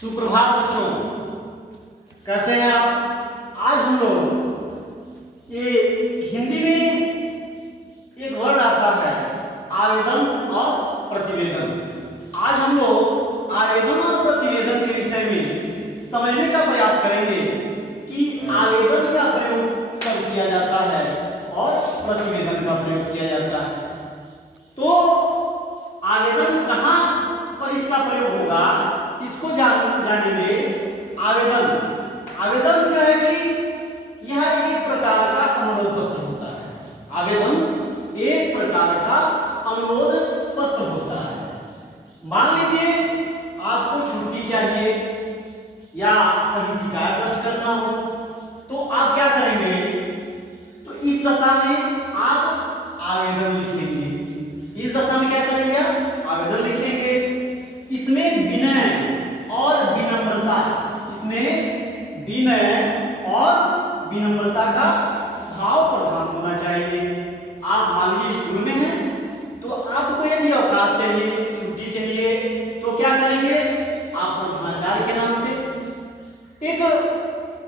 सुप्रभात बच्चों, कैसे हैं आप। आज हम लोग ये हिंदी में एक वर्ड आता है आवेदन और प्रतिवेदन। आज हम लोग आवेदन और प्रतिवेदन के विषय में समझने का प्रयास करेंगे कि आवेदन का प्रयोग कब किया जाता है और प्रतिवेदन का प्रयोग किया जाता है। तो आवेदन कहाँ पर इसका प्रयोग होगा इसको जानेंगे। आवेदन क्या है कि यह एक प्रकार का अनुरोध पत्र होता है। आवेदन एक प्रकार का अनुरोध पत्र होता है। मान लीजिए आपको छुट्टी चाहिए या कहीं शिकायत दर्ज करना हो तो आप क्या करेंगे, तो इस दशा में आप आवेदन लिखेंगे। इस दशा में क्या करेंगे, आप आवेदन लिखेंगे। इसमें विनय और विनम्रता, इसमें विनय और विनम्रता का भाव प्रधान होना चाहिए। आप मान लीजिए स्कूल में हैं तो आपको यदि अवकाश चाहिए, छुट्टी चाहिए, तो क्या करेंगे, आप प्रधानाचार्य के नाम से एक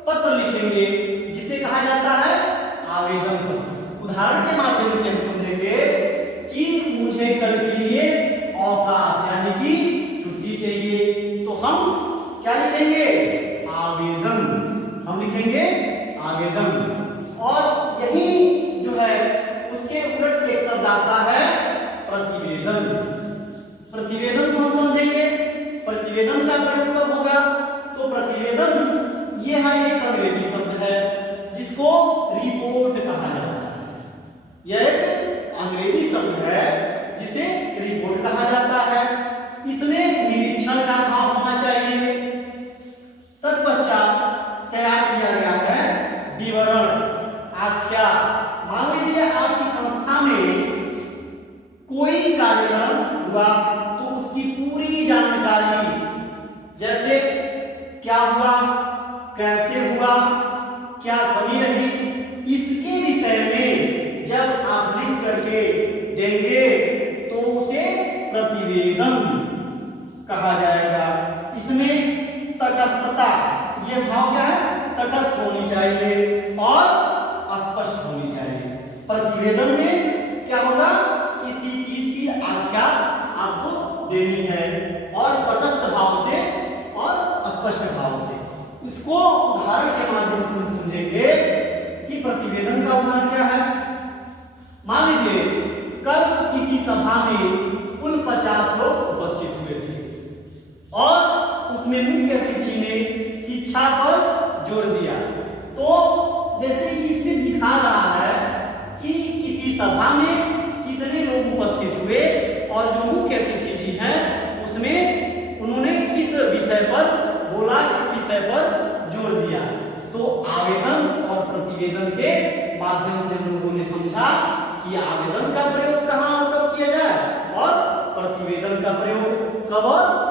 पत्र लिखेंगे जिसे कहा जाता है आवेदन पत्र। उदाहरण के माध्यम से हम समझेंगे कि मुझे कल के लिए अवकाश यानी कि छुट्टी चाहिए, तो हम क्या लिखेंगे, आवेदन। हम लिखेंगे आवेदन। और यही जो है उसके उलट एक शब्द आता है प्रतिवेदन। प्रतिवेदन को हम समझेंगे। प्रतिवेदन का प्रयोग कब होगा, तो प्रतिवेदन यह एक अंग्रेजी शब्द है जिसको रिपोर्ट कहा जाता है। यह एक अंग्रेजी शब्द है जिसे रिपोर्ट कहा जाता है। इसमें निरीक्षण का भाव होना चाहिए। तत्पश्चात तैयार किया गया है विवरण, आख्या। मान लीजिए आपकी संस्था में कोई कार्यक्रम हुआ तो उसकी पूरी जानकारी, जैसे क्या हुआ, कैसे हुआ, क्या कमी रही, इसके विषय में जब आप लिख करके देंगे तो उसे प्रतिवेदन कहा जाएगा। इसमें तटस्थता, यह भाव क्या है, तटस्थ होनी चाहिए और स्पष्ट होनी चाहिए। प्रतिवेदन में क्या होगा, किसी चीज की आख्या आपको देनी है और तटस्थ भाव से और स्पष्ट भाव से। इसको उदाहरण के माध्यम से हम समझेंगे कि प्रतिवेदन का उदाहरण क्या है। मान लीजिए कल किसी सभा में कुल 50 लोग उपस्थित हुए थे और उसमें मुख्य अतिथि ने शिक्षा पर जोर दिया। तो जैसे कि इसमें दिखा रहा है कि किसी सभा में कितने लोग उपस्थित हुए और जो मुख्य अतिथि जी हैं उसमें उन्होंने किस विषय पर बोला, किस विषय पर जोर दिया। तो आवेदन और प्रतिवेदन के माध्यम से हम लोगों ने समझा कि आवेदन का प्रयोग कहाँ और कब किया जाए और प्रतिवेदन का प्रयोग कब और